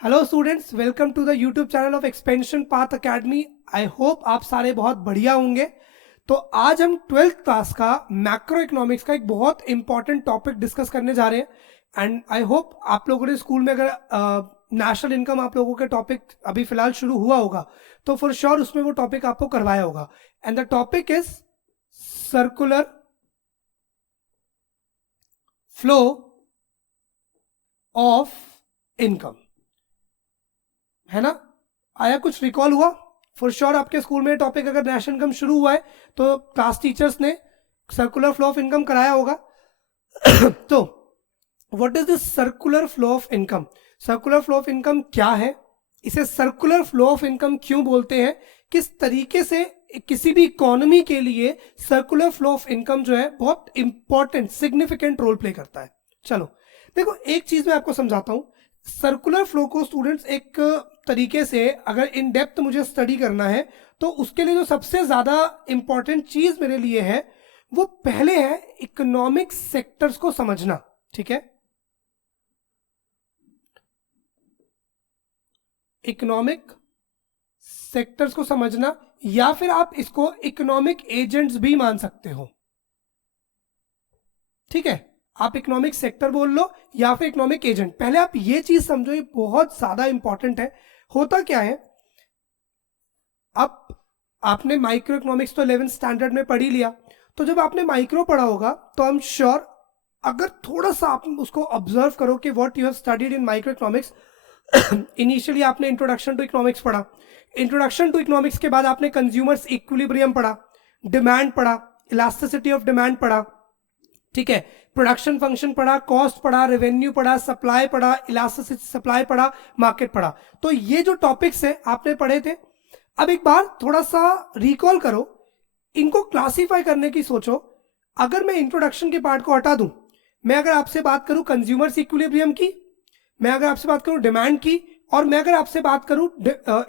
Hello students, welcome to the YouTube channel of Expansion Path Academy. I hope आप सारे बहुत बढ़िया होंगे। तो आज हम 12th क्लास का मैक्रो इकोनॉमिक्स का एक बहुत इंपॉर्टेंट टॉपिक डिस्कस करने जा रहे हैं। एंड आई होप आप लोगों ने स्कूल में अगर नेशनल इनकम आप लोगों के टॉपिक अभी फिलहाल शुरू हुआ होगा तो फॉर श्योर उसमें वो टॉपिक आपको करवाया होगा। And the topic is circular flow of income, है ना। आया कुछ रिकॉल हुआ? फॉर श्योर आपके स्कूल में टॉपिक अगर नेशनल इनकम शुरू हुआ है तो क्लास टीचर्स ने सर्कुलर फ्लो ऑफ इनकम कराया होगा। तो what is this circular flow of income? Circular flow of income क्या है, इसे सर्कुलर फ्लो ऑफ इनकम क्यों बोलते हैं, किस तरीके से किसी भी इकोनॉमी के लिए सर्कुलर फ्लो ऑफ इनकम जो है बहुत इंपॉर्टेंट सिग्निफिकेंट रोल प्ले करता है। चलो देखो, एक चीज मैं आपको समझाता हूं। सर्कुलर फ्लो को स्टूडेंट्स एक तरीके से अगर इन डेप्थ मुझे स्टडी करना है तो उसके लिए जो सबसे ज्यादा इंपॉर्टेंट चीज मेरे लिए है वो पहले है इकोनॉमिक सेक्टर्स को समझना। ठीक है, इकोनॉमिक सेक्टर्स को समझना, या फिर आप इसको इकोनॉमिक एजेंट्स भी मान सकते हो। ठीक है, आप इकोनॉमिक सेक्टर बोल लो या फिर इकोनॉमिक एजेंट। पहले आप ये चीज समझो, ये बहुत ज्यादा इंपॉर्टेंट है। होता क्या है, अब आपने माइक्रो इकोनॉमिक्स तो 11th स्टैंडर्ड में पढ़ ही लिया, तो जब आपने माइक्रो पढ़ा होगा तो आई एम श्योर अगर थोड़ा सा आप उसको ऑब्जर्व करो कि what you have studied in micro economics. Initially आपने इंट्रोडक्शन टू इकोनॉमिक्स पढ़ा, इंट्रोडक्शन टू इकोनॉमिक्स के बाद आपने कंज्यूमर्स इक्विलिब्रियम पढ़ा, डिमांड पढ़ा, इलास्टिसिटी ऑफ डिमांड पढ़ा, ठीक है, प्रोडक्शन फंक्शन पढ़ा, कॉस्ट पढ़ा, रेवेन्यू पढ़ा, सप्लाई पढ़ा, इलास्टिसिटी सप्लाई पढ़ा, मार्केट पढ़ा। तो ये जो टॉपिक्स है आपने पढ़े थे। अब एक बार थोड़ा सा रिकॉल करो, इनको क्लासिफाई करने की सोचो। अगर मैं इंट्रोडक्शन के पार्ट को हटा दूं, मैं अगर आपसे बात करूं कंज्यूमर्स इक्विलिब्रियम की, मैं अगर आपसे बात करूं डिमांड की, और मैं अगर आपसे बात करूं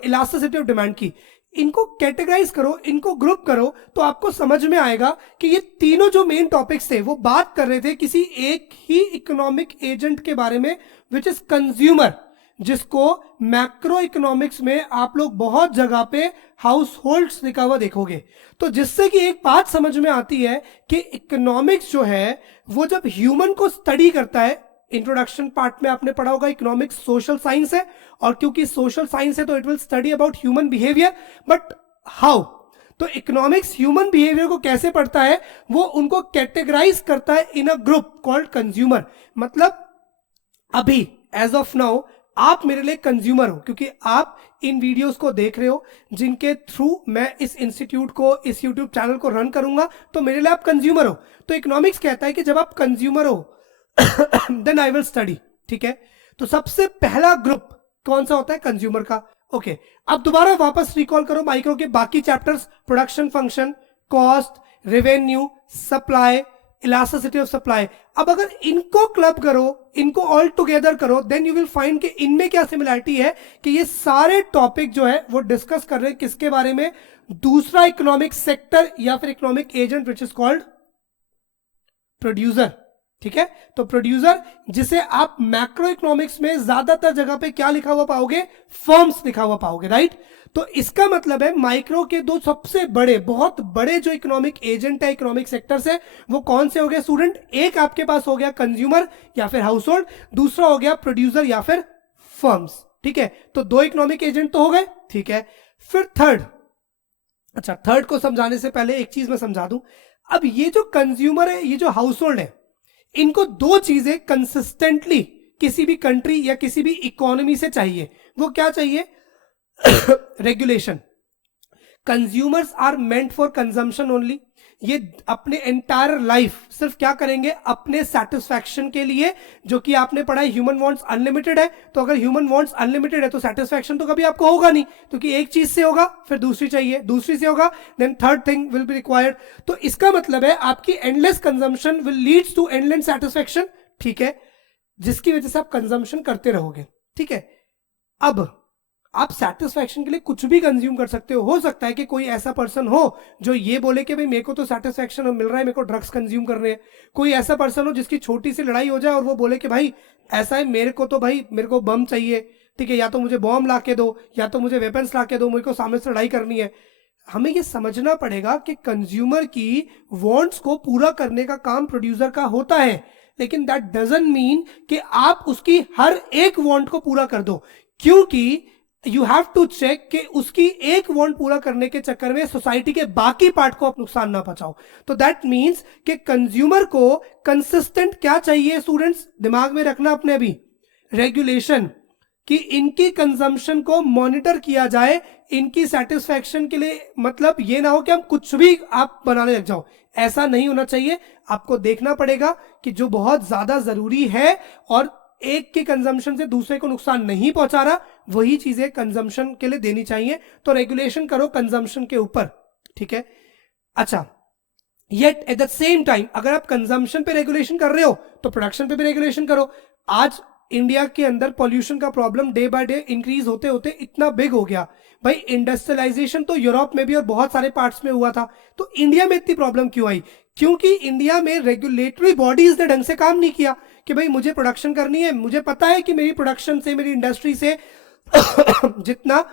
इलास्टिसिटी ऑफ डिमांड की, इनको कैटेगराइज करो, इनको ग्रुप करो, तो आपको समझ में आएगा कि ये तीनों जो मेन टॉपिक्स थे वो बात कर रहे थे किसी एक ही इकोनॉमिक एजेंट के बारे में, विच इज कंज्यूमर, जिसको मैक्रो इकोनॉमिक्स में आप लोग बहुत जगह पे हाउस होल्ड्स लिखा हुआ देखोगे। तो जिससे कि एक बात समझ में आती है कि इकोनॉमिक्स जो है वो जब ह्यूमन को स्टडी करता है, इंट्रोडक्शन पार्ट में आपने पढ़ा होगा इकोनॉमिक्स सोशल साइंस है, और क्योंकि सोशल साइंस है तो it will study about human behaviour, but how, तो इकोनॉमिक्स ह्यूमन बिहेवियर को कैसे पढ़ता है, वो उनको कैटेगराइज करता है इन अ ग्रुप कॉल्ड कंज्यूमर। मतलब अभी एज ऑफ नाउ आप मेरे लिए कंज्यूमर हो, क्योंकि आप इन वीडियोस को देख रहे हो जिनके थ्रू मैं इस इंस्टीट्यूट को, इस यूट्यूब चैनल को रन करूंगा, तो मेरे लिए आप कंज्यूमर हो। तो इकोनॉमिक्स कहता है कि जब आप कंज्यूमर हो देन आई विल स्टडी। ठीक है, तो सबसे पहला ग्रुप कौन सा होता है? कंज्यूमर का। ओके, अब दोबारा वापस रिकॉल करो माइक्रो के बाकी chapters, production function, cost, revenue, supply, elasticity of supply. अब अगर इनको क्लब करो, इनको ऑल टुगेदर करो, देन यू विल फाइंड कि इनमें क्या सिमिलरिटी है, कि ये सारे टॉपिक जो है वो डिस्कस कर रहे हैं किसके बारे में? दूसरा इकोनॉमिक सेक्टर या फिर economic agent which is called producer. ठीक है, तो प्रोड्यूसर, जिसे आप मैक्रो इकोनॉमिक्स में ज्यादातर जगह पे क्या लिखा हुआ पाओगे? फर्म्स लिखा हुआ पाओगे, राइट। तो इसका मतलब है माइक्रो के दो सबसे बड़े, बहुत बड़े जो इकोनॉमिक एजेंट है, इकोनॉमिक सेक्टर्स है, वो कौन से हो गए स्टूडेंट? एक आपके पास हो गया कंज्यूमर या फिर हाउस होल्ड, दूसरा हो गया प्रोड्यूसर या फिर फर्म्स। ठीक है, तो दो इकोनॉमिक एजेंट तो हो गए। ठीक है, फिर थर्ड। अच्छा, थर्ड को समझाने से पहले एक चीज मैं समझा दूं। अब ये जो कंज्यूमर है, ये जो हाउस होल्ड है, इनको दो चीजें कंसिस्टेंटली किसी भी कंट्री या किसी भी इकोनॉमी से चाहिए। वो क्या चाहिए? Regulation. Consumers are meant for consumption only. ये अपने एंटायर लाइफ सिर्फ क्या करेंगे? अपने सेटिस्फैक्शन के लिए, जो कि आपने पढ़ा है ह्यूमन वांट्स अनलिमिटेड है। तो अगर ह्यूमन वांट्स अनलिमिटेड है तो सेटिस्फैक्शन तो कभी आपको होगा नहीं, क्योंकि एक चीज से होगा फिर दूसरी चाहिए, दूसरी से होगा then third thing will be required. तो इसका मतलब है आपकी endless consumption will leads to endless satisfaction. ठीक है, जिसकी वजह से आप कंजम्पशन करते रहोगे। ठीक है, अब आप सेटिस्फैक्शन के लिए कुछ भी कंज्यूम कर सकते हो सकता है कि कोई ऐसा पर्सन हो जो ये बोले कि भाई मेरे को तो सेटिस्फैक्शन मिल रहा है, मेरे को ड्रग्स कंज्यूम करने हैं। कोई ऐसा पर्सन हो जिसकी छोटी सी लड़ाई हो जाए और वो बोले कि भाई ऐसा है, मेरे को तो भाई मेरे को बम चाहिए, ठीक है, या तो मुझे बॉम्ब ला के दो, या तो मुझे वेपन्स ला के दो, मुझे को सामने से लड़ाई करनी है। हमें ये समझना पड़ेगा कि कंज्यूमर की वांट्स को पूरा करने का काम प्रोड्यूसर का होता है, लेकिन दैट डजंट मीन कि आप उसकी हर एक वांट को पूरा कर दो, क्योंकि यू हैव टू चेक कि उसकी एक वांट पूरा करने के चक्कर में सोसाइटी के बाकी पार्ट को आप नुकसान ना पहुंचाओ। तो दैट मीन्स कि कंज्यूमर को कंसिस्टेंट क्या चाहिए स्टूडेंट्स, दिमाग में रखना अपने भी, रेगुलेशन, कि इनकी कंजम्पशन को मॉनिटर किया जाए इनकी सेटिस्फैक्शन के लिए। मतलब ये ना हो कि हम कुछ भी आप बनाने लग जाओ, ऐसा नहीं होना चाहिए। आपको देखना पड़ेगा कि जो बहुत ज्यादा जरूरी है और एक के कंजम्पशन से दूसरे को नुकसान नहीं पहुंचा रहा, वही चीजें कंजम्पशन के लिए देनी चाहिए। तो रेगुलेशन करो कंजम्पशन के ऊपर, ठीक है। अच्छा, yet at the same time अगर आप कंजम्पशन पे रेगुलेशन कर रहे हो तो प्रोडक्शन पे भी रेगुलेशन करो। आज इंडिया के अंदर पॉल्यूशन का problem day by day increase होते होते इतना बिग हो गया। भाई इंडस्ट्रियलाइजेशन तो यूरोप में भी और बहुत सारे पार्ट्स में हुआ था, तो इंडिया में इतनी प्रॉब्लम क्यों आई? क्योंकि इंडिया में रेगुलेटरी बॉडीज ने ढंग से काम नहीं किया कि भाई मुझे प्रोडक्शन करनी है, मुझे पता है कि मेरी प्रोडक्शन से, मेरी इंडस्ट्री से जितना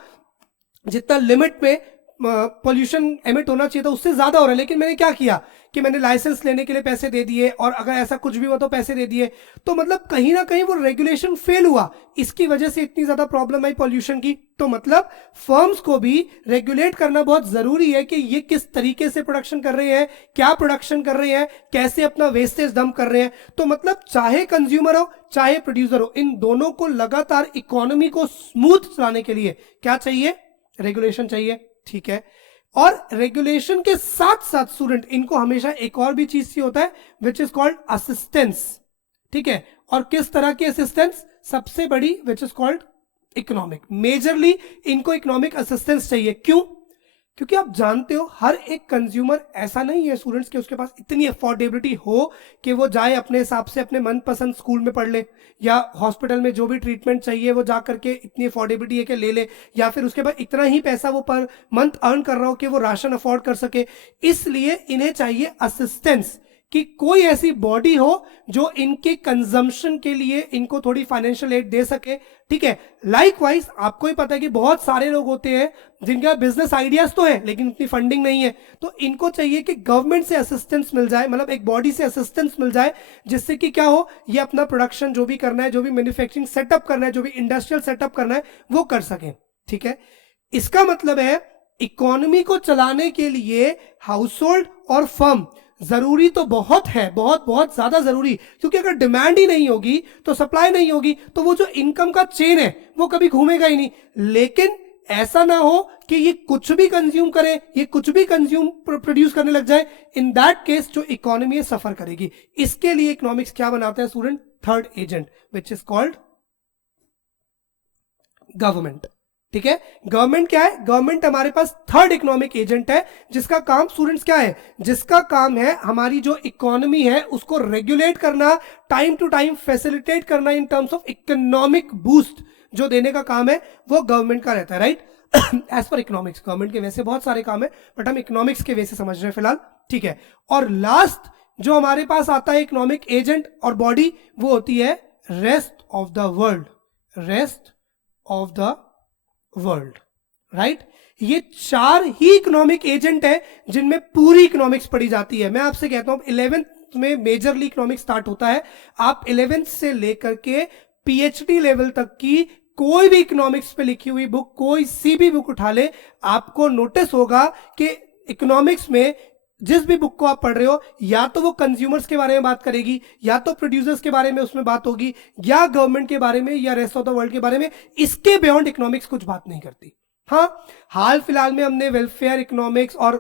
जितना लिमिट में पॉल्यूशन एमिट होना चाहिए था उससे ज्यादा हो रहा है, लेकिन मैंने क्या किया कि मैंने लाइसेंस लेने के लिए पैसे दे दिए, और अगर ऐसा कुछ भी हुआ तो पैसे दे दिए। तो मतलब कहीं ना कहीं वो रेगुलेशन फेल हुआ, इसकी वजह से इतनी ज्यादा प्रॉब्लम आई पॉल्यूशन की। तो मतलब फर्म्स को भी रेगुलेट करना बहुत जरूरी है कि ये किस तरीके से प्रोडक्शन कर रहे हैं, क्या प्रोडक्शन कर रहे हैं, कैसे अपना वेस्टेज डंप कर रहे हैं। तो मतलब चाहे कंज्यूमर हो चाहे प्रोड्यूसर हो, इन दोनों को लगातार इकोनॉमी को स्मूथ चलाने के लिए क्या चाहिए? रेगुलेशन चाहिए, ठीक है। और रेगुलेशन के साथ साथ स्टूडेंट इनको हमेशा एक और भी चीज सी होता है विच इज कॉल्ड असिस्टेंस, ठीक है। और किस तरह की असिस्टेंस? सबसे बड़ी which is called economic. Majorly इनको इकोनॉमिक असिस्टेंस चाहिए। क्यों? क्योंकि आप जानते हो हर एक कंज्यूमर ऐसा नहीं है स्टूडेंट्स कि उसके पास इतनी अफोर्डेबिलिटी हो कि वो जाए अपने हिसाब से अपने मनपसंद स्कूल में पढ़ ले, या हॉस्पिटल में जो भी ट्रीटमेंट चाहिए वो जा करके इतनी अफोर्डेबिलिटी है कि ले ले, या फिर उसके बाद इतना ही पैसा वो पर मंथ अर्न कर रहा हो कि वो राशन अफोर्ड कर सके। इसलिए इन्हें चाहिए असिस्टेंस, कि कोई ऐसी बॉडी हो जो इनके कंजम्पशन के लिए इनको थोड़ी फाइनेंशियल एड दे सके, ठीक है। लाइकवाइज आपको ही पता है कि बहुत सारे लोग होते हैं जिनका बिजनेस आइडियाज तो है लेकिन इतनी फंडिंग नहीं है, तो इनको चाहिए कि गवर्नमेंट से असिस्टेंस मिल जाए, मतलब एक बॉडी से असिस्टेंस मिल जाए, जिससे कि क्या हो, ये अपना प्रोडक्शन जो भी करना है, जो भी मैन्युफैक्चरिंग सेटअप करना है, जो भी इंडस्ट्रियल सेटअप करना है वो कर सके, ठीक है। इसका मतलब है इकोनॉमी को चलाने के लिए हाउस होल्ड और फर्म जरूरी तो बहुत है, बहुत बहुत ज्यादा जरूरी, क्योंकि अगर डिमांड ही नहीं होगी तो सप्लाई नहीं होगी, तो वो जो इनकम का चेन है वो कभी घूमेगा ही नहीं। लेकिन ऐसा ना हो कि ये कुछ भी कंज्यूम करे, ये कुछ भी कंज्यूम प्रोड्यूस करने लग जाए, इन दैट केस जो इकोनॉमी है सफर करेगी। इसके लिए इकोनॉमिक्स क्या बनाते हैं student? Third agent which is called government, ठीक है। गवर्नमेंट क्या है? गवर्नमेंट हमारे पास थर्ड इकोनॉमिक एजेंट है, जिसका काम स्टूडेंट्स क्या है? जिसका काम है हमारी जो इकोनॉमी है उसको रेगुलेट करना, टाइम टू टाइम फैसिलिटेट करना in terms of economic boost जो देने का काम है वो गवर्नमेंट का रहता है, right. As per economics government के वैसे बहुत सारे काम है, बट हम इकोनॉमिक्स के वैसे समझ रहे हैं फिलहाल, ठीक है। और लास्ट जो हमारे पास आता है इकोनॉमिक एजेंट और बॉडी, वो होती है rest of the world, rest of the world, right. ये चार ही इकोनॉमिक एजेंट है जिनमें पूरी इकोनॉमिक्स पढ़ी जाती है। मैं आपसे कहता हूं 11th में मेजरली इकोनॉमिक्स स्टार्ट होता है, आप 11th से लेकर के पीएचडी लेवल तक की कोई भी इकोनॉमिक्स पे लिखी हुई बुक, कोई सी भी बुक उठा ले, आपको नोटिस होगा कि इकोनॉमिक्स में जिस भी बुक को आप पढ़ रहे हो, या तो वो कंज्यूमर्स के बारे में बात करेगी, या तो प्रोड्यूसर्स के बारे में उसमें बात होगी, या गवर्नमेंट के बारे में, या रेस्ट ऑफ द वर्ल्ड के बारे में। इसके बियॉन्ड इकोनॉमिक्स कुछ बात नहीं करती। हाँ, हाल फिलहाल में हमने वेलफेयर इकोनॉमिक्स और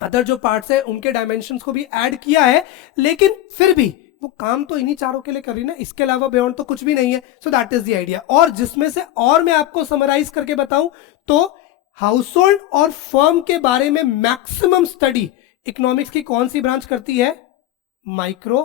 अदर जो पार्ट्स है उनके डायमेंशंस को भी ऐड किया है, लेकिन फिर भी वो काम तो इन्हीं चारों के लिए कर रही ना, इसके अलावा बियॉन्ड तो कुछ भी नहीं है। So that is the idea. और जिसमें से और मैं आपको समराइज करके बताऊं तो हाउस होल्ड और फर्म के बारे में मैक्सिमम स्टडी इकोनॉमिक्स की कौन सी ब्रांच करती है? माइक्रो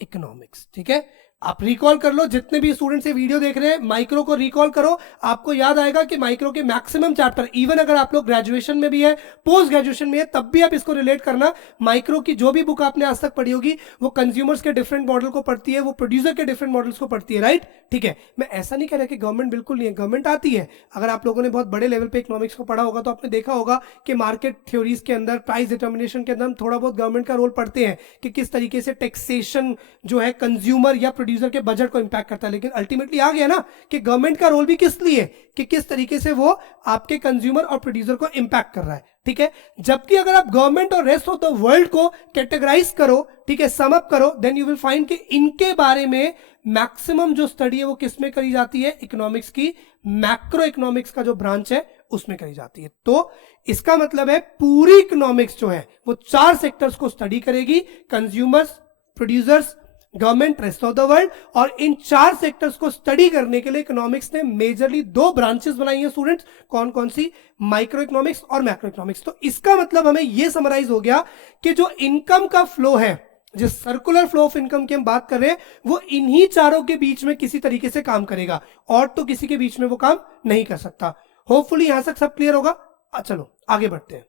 इकोनॉमिक्स, ठीक है। आप रिकॉल कर लो, जितने भी स्टूडेंट से वीडियो देख रहे हैं माइक्रो को रिकॉल करो, आपको याद आएगा कि माइक्रो के मैक्सिमम चैप्टर, इवन अगर आप लोग ग्रेजुएशन में भी है, पोस्ट ग्रेजुएशन में है, तब भी आप इसको रिलेट करना। माइक्रो की जो भी बुक आपने आज तक पढ़ी होगी वो कंज्यूमर्स के डिफरेंट मॉडल को पढ़ती है, वो प्रोड्यूसर के डिफरेंट मॉडल्स को पढ़ती है, राइट? ठीक है, मैं ऐसा नहीं कह रहा कि गवर्नमेंट बिल्कुल नहीं है, गवर्नमेंट आती है। अगर आप लोगों ने बहुत बड़े लेवल पे इकोनॉमिक्स को पढ़ा होगा तो आपने देखा होगा कि मार्केट थ्योरीज के अंदर, प्राइस डिटर्मिनेशन के अंदर थोड़ा बहुत गवर्नमेंट का रोल पढ़ते हैं कि किस तरीके से टैक्सेशन जो है कंज्यूमर या प्रोड्यूसर के बजट को इंपैक्ट करता है। लेकिन अल्टीमेटली आ गया ना कि गवर्नमेंट का रोल भी किस लिए, कि किस तरीके से वो आपके कंज्यूमर और प्रोड्यूसर को इंपैक्ट कर रहा है, ठीक है? जबकि अगर आप गवर्नमेंट और रेस्ट ऑफ द वर्ल्ड को कैटेगराइज करो, ठीक है, सम अप करो, देन यू विल फाइंड कि इनके बारे में मैक्सिमम जो स्टडी है वो किस में करी जाती है? इकोनॉमिक्स की मैक्रो इकोनॉमिक्स का जो ब्रांच है उसमें करी जाती है। तो इसका मतलब है पूरी इकोनॉमिक्स जो है वो 4 सेक्टर्स को स्टडी करेगी, consumers, producers, government, rest of the world. और इन 4 सेक्टर्स को स्टडी करने के लिए इकोनॉमिक्स ने मेजरली 2 ब्रांचेस बनाई हैं स्टूडेंट्स। कौन कौन सी? माइक्रो इकोनॉमिक्स और मैक्रो इकोनॉमिक्स। तो इसका मतलब हमें यह समराइज हो गया कि जो इनकम का फ्लो है, जिस सर्कुलर फ्लो ऑफ इनकम की हम बात कर रहे हैं, वो इन्हीं चारों के बीच में किसी तरीके से काम करेगा, और तो किसी के बीच में वो काम नहीं कर सकता। होपफुली यहां तक सब क्लियर होगा। चलो आगे बढ़ते हैं।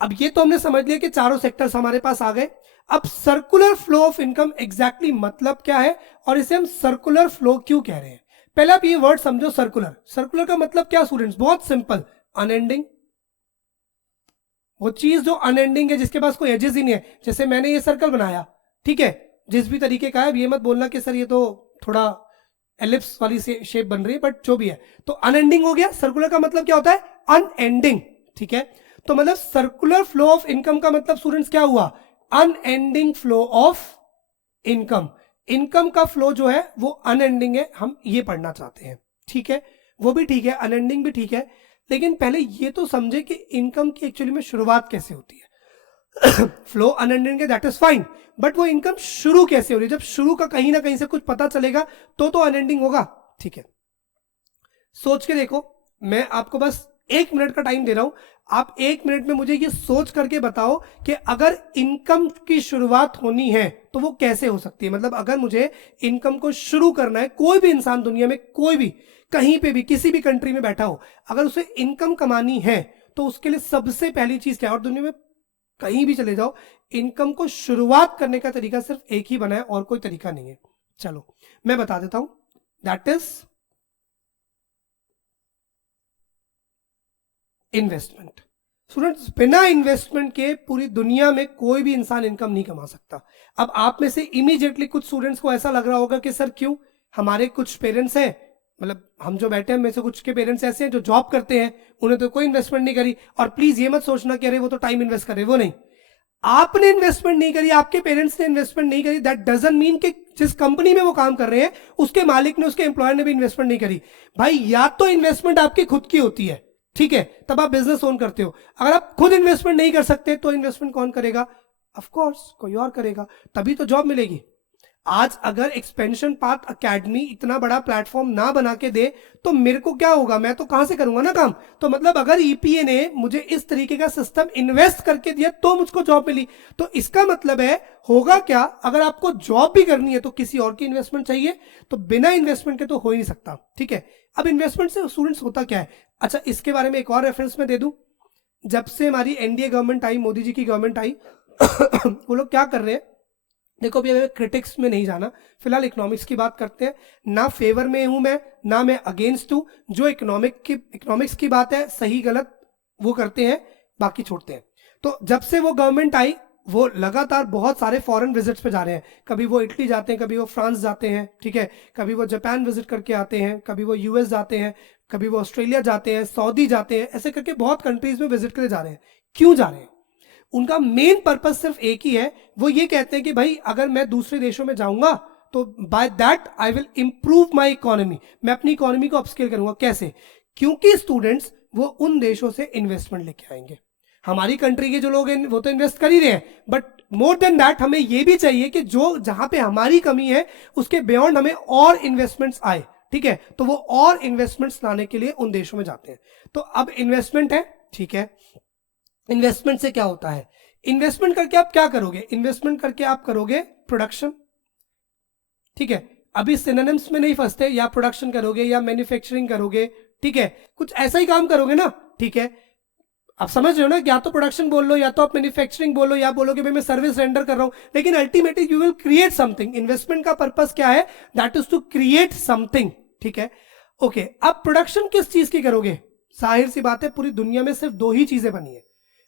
अब ये तो हमने समझ लिया कि चारों सेक्टर्स हमारे पास आ गए। अब circular flow of income exactly मतलब क्या है और इसे हम सर्कुलर फ्लो क्यों कह रहे हैं? पहले आप ये वर्ड समझो, सर्कुलर। सर्कुलर का मतलब क्या स्टूडेंट्स? बहुत सिंपल, अनएंडिंग। वो चीज जो अनएंडिंग है, जिसके पास कोई एजेस ही नहीं है। जैसे मैंने ये सर्कल बनाया, ठीक है, जिस भी तरीके का है, ये मत बोलना कि सर ये तो थोड़ा एलिप्स वाली शेप बन रही है, बट जो भी है, तो अनएंडिंग हो गया। सर्कुलर का मतलब क्या होता है? अनएंडिंग, ठीक है? तो मतलब सर्कुलर फ्लो ऑफ इनकम का मतलब स्टूडेंट्स क्या हुआ? Unending flow of income. Income का फ्लो जो है वो अनएंडिंग है, हम ये पढ़ना चाहते हैं, ठीक है? वो भी ठीक है, अनएंडिंग भी ठीक है, लेकिन पहले ये तो समझे कि इनकम की एक्चुअली में शुरुआत कैसे होती है। फ्लो अनएंडिंग है, दैट इज फाइन, बट वो इनकम शुरू कैसे हो रही है? जब शुरू का कहीं ना कहीं से कुछ पता चलेगा तो अनएंडिंग होगा, ठीक है? सोच के देखो, मैं आपको बस 1 मिनट का टाइम दे रहा हूं, आप 1 मिनट में मुझे ये सोच करके बताओ कि अगर इनकम की शुरुआत होनी है तो वो कैसे हो सकती है। मतलब अगर मुझे इनकम को शुरू करना है, कोई भी इंसान दुनिया में, कोई भी, कहीं पे भी, किसी भी कंट्री में बैठा हो, अगर उसे इनकम कमानी है तो उसके लिए सबसे पहली चीज क्या है? और दुनिया में कहीं भी चले जाओ, इनकम को शुरुआत करने का तरीका सिर्फ एक ही बना है, और कोई तरीका नहीं है। चलो मैं बता देता हूं, दैट इज इन्वेस्टमेंट। स्टूडेंट्स, बिना इन्वेस्टमेंट के पूरी दुनिया में कोई भी इंसान इनकम नहीं कमा सकता। अब आप में से इमीडिएटली कुछ स्टूडेंट्स को ऐसा लग रहा होगा कि सर क्यों? हमारे कुछ पेरेंट्स हैं, मतलब हम जो बैठे हैं में से कुछ के पेरेंट्स ऐसे हैं जो जॉब करते हैं, उन्हें तो कोई इन्वेस्टमेंट नहीं करी। और प्लीज ये मत सोचना कि अरे वो तो टाइम इन्वेस्ट करे, वो नहीं। आपने इन्वेस्टमेंट नहीं करी, आपके पेरेंट्स ने इन्वेस्टमेंट नहीं करी, दैट डजंट मीन कि जिस कंपनी में वो काम कर रहे हैं उसके मालिक ने, उसके एम्प्लॉयर ने भी इन्वेस्टमेंट नहीं करी। भाई, या तो इन्वेस्टमेंट आपकी खुद की होती है, ठीक है, तब आप बिजनेस ओन करते हो। अगर आप खुद इन्वेस्टमेंट नहीं कर सकते तो इन्वेस्टमेंट कौन करेगा? ऑफ कोर्स कोई और करेगा, तभी तो जॉब मिलेगी। आज अगर एक्सपेंशन पाथ अकेडमी इतना बड़ा प्लेटफॉर्म ना बना के दे तो मेरे को क्या होगा? मैं तो कहां से करूंगा ना काम। तो मतलब अगर ईपीए ने मुझे इस तरीके का सिस्टम इन्वेस्ट करके दिया तो मुझको जॉब मिली, तो इसका मतलब है होगा क्या? अगर आपको जॉब भी करनी है तो किसी और की इन्वेस्टमेंट चाहिए, तो बिना इन्वेस्टमेंट के तो हो ही नहीं सकता, ठीक है? अब इन्वेस्टमेंट से स्टूडेंट्स होता क्या है? अच्छा, इसके बारे में एक और रेफरेंस में दे दूं। जब से हमारी एनडीए गवर्नमेंट आई, मोदी जी की गवर्नमेंट आई, वो लोग क्या कर रहे हैं? देखो अभी हमें क्रिटिक्स में नहीं जाना, फिलहाल इकोनॉमिक्स की बात करते हैं। ना फेवर में हूं मैं, ना मैं अगेंस्ट हूं। जो इकोनॉमिक्स की बात है, सही गलत वो करते हैं, बाकी छोड़ते हैं। तो जब से वो गवर्नमेंट आई, वो लगातार बहुत सारे फॉरेन विजिट्स पे जा रहे हैं। कभी वो इटली जाते हैं, कभी वो फ्रांस जाते हैं, ठीक है, कभी वो जापान विजिट करके आते हैं, कभी वो यूएस जाते हैं, कभी वो ऑस्ट्रेलिया जाते हैं, सऊदी जाते हैं, ऐसे करके बहुत कंट्रीज में विजिट करके जा रहे हैं। क्यों जा रहे हैं? उनका मेन पर्पस सिर्फ एक ही है, वो ये कहते हैं कि भाई अगर मैं दूसरे देशों में जाऊंगा तो by that I will improve my economy, मैं अपनी इकोनॉमी को अपस्केल करूंगा। कैसे? क्योंकि स्टूडेंट्स वो उन देशों से इन्वेस्टमेंट लेके आएंगे। हमारी कंट्री के जो लोग हैं वो तो इन्वेस्ट कर ही रहे हैं, बट मोर देन दैट हमें ये भी चाहिए कि जो जहां पे हमारी कमी है उसके बियॉन्ड हमें और इन्वेस्टमेंट्स आए, ठीक है? तो वो और इन्वेस्टमेंट्स लाने के लिए उन देशों में जाते हैं। तो अब इन्वेस्टमेंट है, ठीक है, इन्वेस्टमेंट से क्या होता है? इन्वेस्टमेंट करके आप क्या करोगे? इन्वेस्टमेंट करके आप करोगे प्रोडक्शन, ठीक है, अभी सिनोनिम्स में नहीं फंसते, या प्रोडक्शन करोगे या मैन्युफैक्चरिंग करोगे, ठीक है, कुछ ऐसा ही काम करोगे ना, ठीक है, आप समझ रहे हो ना, या तो प्रोडक्शन बोल लो या तो आप मैन्युफैक्चरिंग बोलो या बोलो कि भाई मैं सर्विस रेंडर कर रहा हूं, लेकिन ultimately you will create something. Investment का पर्पस क्या है? That is to create something, ठीक है। ओके, अब प्रोडक्शन किस चीज की करोगे? जाहिर सी बात है, पूरी दुनिया में सिर्फ दो ही चीजें बनी है।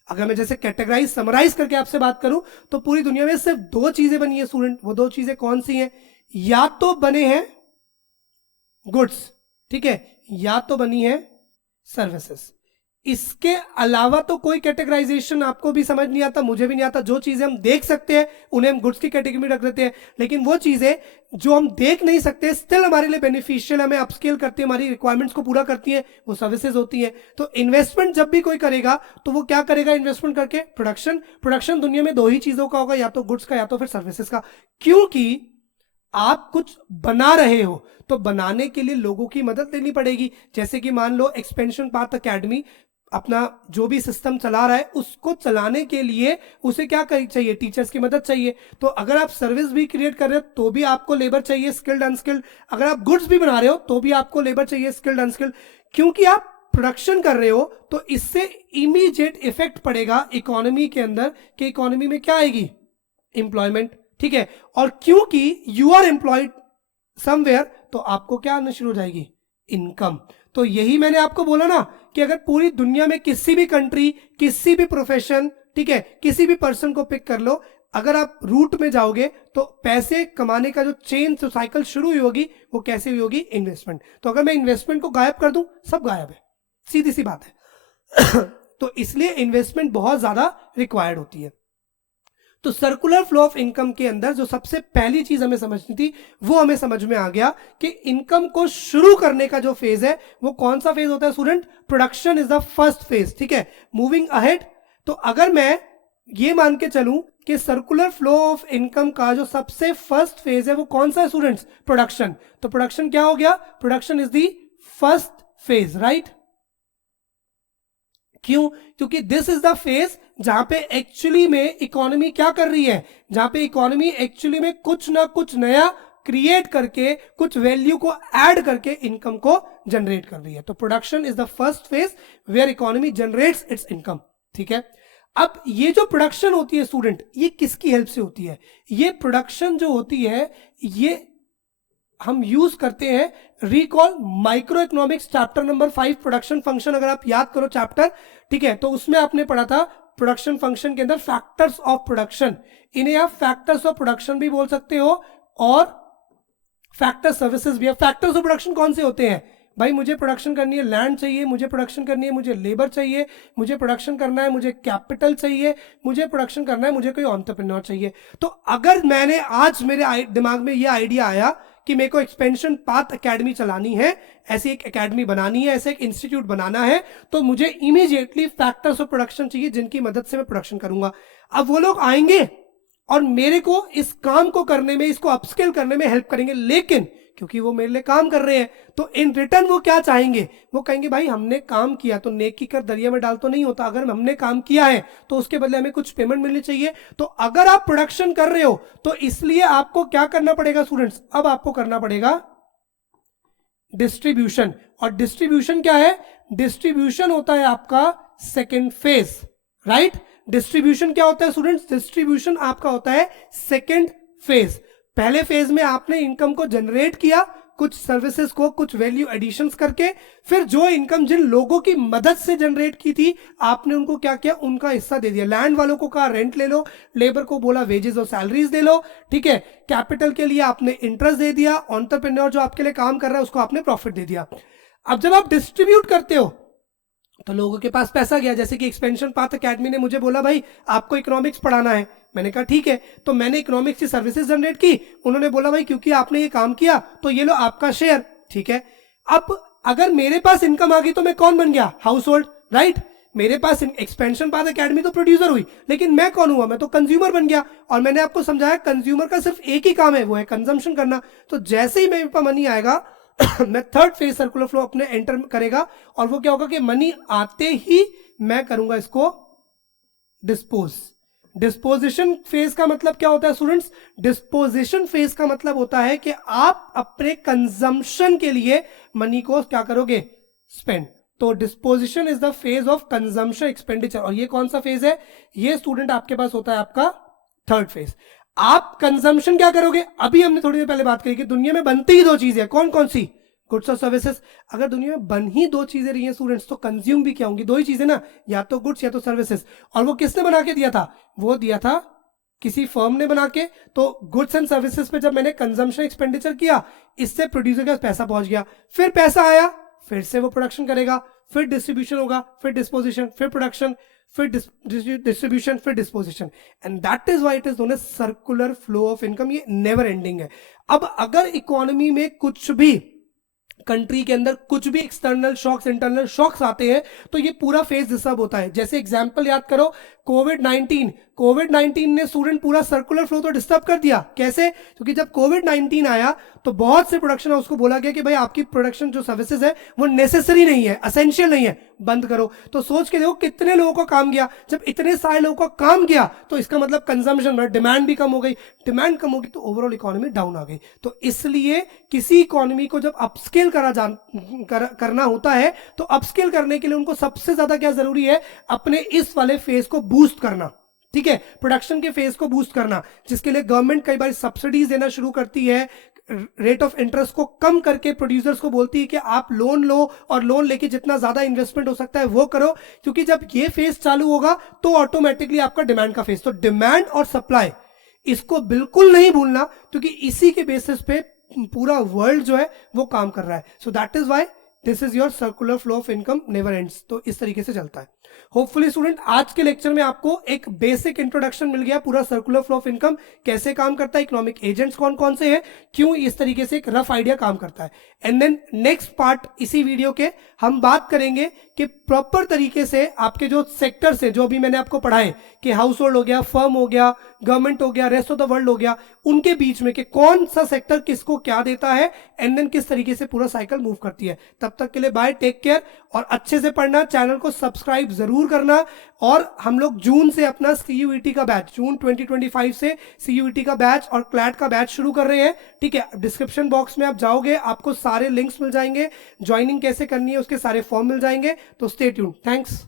अगर मैं जैसे कैटेगराइज समराइज करके आपसे बात करूं तो पूरी दुनिया में सिर्फ दो चीजें बनी है स्टूडेंट। वो दो चीजें कौन सी हैं? या तो बने हैं गुड्स, ठीक है, या तो बनी है सर्विसेज। इसके अलावा तो कोई कैटेगराइजेशन आपको भी समझ नहीं आता, मुझे भी नहीं आता। जो चीजें हम देख सकते हैं उन्हें हम गुड्स की कैटेगरी में रख देते हैं, लेकिन वो चीजें जो हम देख नहीं सकते स्टिल हमारे लिए बेनिफिशियल, हमें अपस्केल करती है, हमारी रिक्वायरमेंट्स को पूरा करती है, वो सर्विसेज होती है। तो इन्वेस्टमेंट जब भी कोई करेगा तो वो क्या करेगा इन्वेस्टमेंट करके? प्रोडक्शन दुनिया में दो ही चीजों का होगा, या तो गुड्स का या तो फिर सर्विसेज का। क्योंकि आप कुछ बना रहे हो तो बनाने के लिए लोगों की मदद लेनी पड़ेगी। जैसे कि मान लो एक्सपेंशन पाथ एकेडमी अपना जो भी सिस्टम चला रहा है उसको चलाने के लिए उसे क्या चाहिए? टीचर्स की मदद चाहिए। तो अगर आप सर्विस भी क्रिएट कर रहे हो तो भी आपको लेबर चाहिए, स्किल्ड अनस्किल्ड। अगर आप गुड्स भी बना रहे हो तो भी आपको लेबर चाहिए, स्किल्ड अनस्किल्ड। क्योंकि आप प्रोडक्शन कर रहे हो तो इससे इमीडिएट इफेक्ट पड़ेगा इकोनॉमी के अंदर, कि इकोनॉमी में क्या आएगी? एम्प्लॉयमेंट, ठीक है। और क्योंकि यू आर एम्प्लॉयड समवेयर तो आपको क्या आना शुरू हो जाएगी? इनकम। तो यही मैंने आपको बोला ना कि अगर पूरी दुनिया में किसी भी कंट्री, किसी भी प्रोफेशन, ठीक है, किसी भी पर्सन को पिक कर लो, अगर आप रूट में जाओगे तो पैसे कमाने का जो चेन, जो साइकिल शुरू हुई होगी वो कैसे हुई होगी? इन्वेस्टमेंट। तो अगर मैं इन्वेस्टमेंट को गायब कर दूं, सब गायब है, सीधी सी बात है। तो इसलिए इन्वेस्टमेंट बहुत ज्यादा रिक्वायर्ड होती है। तो सर्कुलर फ्लो ऑफ इनकम के अंदर जो सबसे पहली चीज हमें समझनी थी वो हमें समझ में आ गया कि इनकम को शुरू करने का जो फेज है वो कौन सा फेज होता है student? Production is the first phase, ठीक है। मूविंग अहेड, तो अगर मैं ये मान के चलूं कि सर्कुलर फ्लो ऑफ इनकम का जो सबसे फर्स्ट फेज है वो कौन सा है स्टूडेंट्स? प्रोडक्शन। तो प्रोडक्शन क्या हो गया? Production is the first phase, right. क्यों? क्योंकि दिस इज द फेज जहां पे एक्चुअली में इकोनॉमी क्या कर रही है? जहां पे इकोनॉमी एक्चुअली में कुछ ना कुछ नया क्रिएट करके, कुछ वैल्यू को ऐड करके इनकम को जनरेट कर रही है। तो production is the first phase where economy generates its income, ठीक है। अब ये जो प्रोडक्शन होती है स्टूडेंट, ये किसकी हेल्प से होती है? ये प्रोडक्शन जो होती है ये हम यूज करते हैं, recall micro economics chapter number 5 production function. अगर आप याद करो चैप्टर, ठीक है, तो उसमें आपने पढ़ा था प्रोडक्शन फंक्शन के अंदर फैक्टर्स ऑफ प्रोडक्शन। इन्हें आप फैक्टर्स ऑफ प्रोडक्शन भी बोल सकते हो और फैक्टर सर्विसेज भी है। फैक्टर्स ऑफ प्रोडक्शन कौन से होते हैं? भाई मुझे प्रोडक्शन करनी है, लैंड चाहिए, मुझे प्रोडक्शन करनी है, मुझे लेबर चाहिए, मुझे प्रोडक्शन करना है, मुझे कैपिटल चाहिए, मुझे प्रोडक्शन करना है, मुझे कोई एंटरप्रेन्योर चाहिए। तो अगर मैंने आज मेरे दिमाग में ये आइडिया आया कि मेरे को एक्सपेंशन पाथ एकेडमी चलानी है, ऐसी एक एकेडमी बनानी है, ऐसे एक इंस्टीट्यूट बनाना है, तो मुझे इमीडिएटली फैक्टर्स ऑफ प्रोडक्शन चाहिए जिनकी मदद से मैं प्रोडक्शन करूंगा। अब वो लोग आएंगे और मेरे को इस काम को करने में, इसको अपस्केल करने में हेल्प करेंगे, लेकिन क्योंकि वो मेरे लिए काम कर रहे हैं तो इन रिटर्न वो क्या चाहेंगे? वो कहेंगे भाई हमने काम किया तो नेकी कर दरिया में डाल तो नहीं होता, अगर हमने काम किया है तो उसके बदले हमें कुछ पेमेंट मिलनी चाहिए। तो अगर आप प्रोडक्शन कर रहे हो तो इसलिए आपको क्या करना पड़ेगा स्टूडेंट्स? अब आपको करना पड़ेगा डिस्ट्रीब्यूशन। और डिस्ट्रीब्यूशन क्या है? डिस्ट्रीब्यूशन होता है आपका सेकेंड फेज, राइट। डिस्ट्रीब्यूशन क्या होता है स्टूडेंट्स? डिस्ट्रीब्यूशन आपका होता है सेकेंड फेज। पहले फेज में आपने इनकम को जनरेट किया, कुछ सर्विसेज को, कुछ वैल्यू एडिशंस करके, फिर जो इनकम जिन लोगों की मदद से जनरेट की थी आपने उनको क्या किया? उनका हिस्सा दे दिया। लैंड वालों को कहा रेंट ले लो, लेबर को बोला वेजेस और सैलरीज दे लो, ठीक है। कैपिटल के लिए आपने इंटरेस्ट दे दिया, एंटरप्रेन्योर जो आपके लिए काम कर रहा है उसको आपने प्रॉफिट दे दिया। अब जब आप डिस्ट्रीब्यूट करते हो तो लोगों के पास पैसा गया। जैसे कि एक्सपेंशन पाथ एकेडमी ने मुझे बोला भाई आपको इकोनॉमिक्स पढ़ाना है, मैंने कहा ठीक है, तो मैंने इकोनॉमिक्स की सर्विसेज जनरेट की। उन्होंने बोला भाई क्योंकि आपने ये काम किया तो ये लो आपका शेयर, ठीक है। अब अगर मेरे पास इनकम आ गई तो मैं कौन बन गया? House hold, right. मेरे पास एक्सपेंशन पाथ एकेडमी तो प्रोड्यूसर हुई, लेकिन मैं कौन हुआ? मैं तो कंज्यूमर बन गया। और मैंने आपको समझाया कंज्यूमर का सिर्फ एक ही काम है, वो है कंजम्पशन करना। तो जैसे ही मेरे पास मनी आएगा मैं थर्ड फेज सर्कुलर फ्लो अपने एंटर करेगा, और वो क्या होगा कि मनी आते ही मैं करूंगा इसको डिस्पोज। डिस्पोजिशन फेज का मतलब क्या होता है स्टूडेंट्स? डिस्पोजिशन फेज का मतलब होता है कि आप अपने कंजम्पशन के लिए मनी को क्या करोगे? स्पेंड। तो disposition is the phase of consumption expenditure. और ये कौन सा फेज है? ये स्टूडेंट आपके पास होता है आपका थर्ड फेज। आप कंजम्पशन क्या करोगे? अभी हमने थोड़ी देर पहले बात करी कि दुनिया में बनती ही दो चीजें, कौन कौन सी? गुड्स और सर्विसेज। अगर दुनिया में बन ही दो चीजें रही हैं स्टूडेंट्स, तो कंज्यूम भी क्या होंगी? दो ही चीजें ना, या तो गुड्स या तो सर्विसेज। और वो किसने बना के दिया था? वो दिया था किसी फर्म ने बना के। तो गुड्स एंड सर्विसेज पे जब मैंने कंजम्पशन एक्सपेंडिचर किया, इससे प्रोड्यूसर के पास पैसा पहुंच गया, फिर पैसा आया, फिर से वो प्रोडक्शन करेगा, फिर डिस्ट्रीब्यूशन होगा, फिर डिस्पोजिशन, फिर प्रोडक्शन, फिर डिस्ट्रीब्यूशन, फिर disposition. And that is why it is known as circular flow of income. ये नेवर एंडिंग है। अब अगर इकोनॉमी में कुछ भी, कंट्री के अंदर कुछ भी एक्सटर्नल शॉक्स, इंटरनल शॉक्स आते हैं, तो ये पूरा फेज डिस्टर्ब होता है। जैसे एग्जांपल याद करो, कोविड-19 ने स्टूडेंट पूरा सर्कुलर फ्लो तो डिस्टर्ब कर दिया। कैसे? क्योंकि जब कोविड-19 आया तो बहुत से प्रोडक्शन हाउस को बोला गया कि भाई आपकी प्रोडक्शन जो सर्विसेज है वो नेसेसरी नहीं है, असेंशियल नहीं है, बंद करो। तो सोच के देखो कितने लोगों का काम गया। जब इतने सारे लोगों का काम गया तो इसका मतलब कंजम्पशन, डिमांड भी कम हो गई। डिमांड कम होगी तो ओवरऑल इकोनॉमी डाउन आ गई। तो इसलिए किसी इकोनॉमी को जब अपस्केल करना होता है, तो अपस्केल करने के लिए उनको सबसे ज्यादा क्या जरूरी है? अपने इस वाले फेज को बूस्ट करना। ठीक है, प्रोडक्शन के फेज को बूस्ट करना, जिसके लिए गवर्नमेंट कई बार सब्सिडीज देना शुरू करती है, रेट ऑफ इंटरेस्ट को कम करके प्रोड्यूसर्स को बोलती है कि आप लोन लो और लोन लेके जितना ज्यादा इन्वेस्टमेंट हो सकता है वो करो। क्योंकि जब ये फेज चालू होगा तो ऑटोमेटिकली आपका डिमांड का फेज, तो डिमांड और सप्लाई इसको बिल्कुल नहीं भूलना, क्योंकि इसी के बेसिस पे पूरा वर्ल्ड जो है वो काम कर रहा है। So that is why this is your circular flow of income never ends. तो इस तरीके से चलता है। होपफुली स्टूडेंट आज के लेक्चर में आपको एक बेसिक इंट्रोडक्शन मिल गया पूरा सर्कुलर फ्लो ऑफ इनकम कैसे काम करता है, इकोनॉमिक एजेंट्स कौन कौन से हैं, क्यों इस तरीके से एक रफ आइडिया काम करता है। एंड देन नेक्स्ट पार्ट इसी वीडियो के हम बात करेंगे कि प्रॉपर तरीके से आपके जो सेक्टर्स है, जो अभी मैंने आपको पढ़ाए कि हाउस होल्ड हो गया, फर्म हो गया, गवर्नमेंट हो गया, रेस्ट ऑफ द वर्ल्ड हो गया, उनके बीच में कि कौन सा सेक्टर किसको क्या देता है, एंड देन किस तरीके से पूरा साइकिल मूव करती है। तब तक के लिए बाय, टेक केयर, और अच्छे से पढ़ना, चैनल को सब्सक्राइब जरूर करना। और हम लोग जून से अपना CUET का बैच, जून 2025 से CUET का बैच और क्लैट का बैच शुरू कर रहे हैं। ठीक है, डिस्क्रिप्शन बॉक्स में आप जाओगे, आपको सारे लिंक्स मिल जाएंगे, ज्वाइनिंग कैसे करनी है उसके सारे फॉर्म मिल जाएंगे। तो स्टे ट्यून्ड, थैंक्स।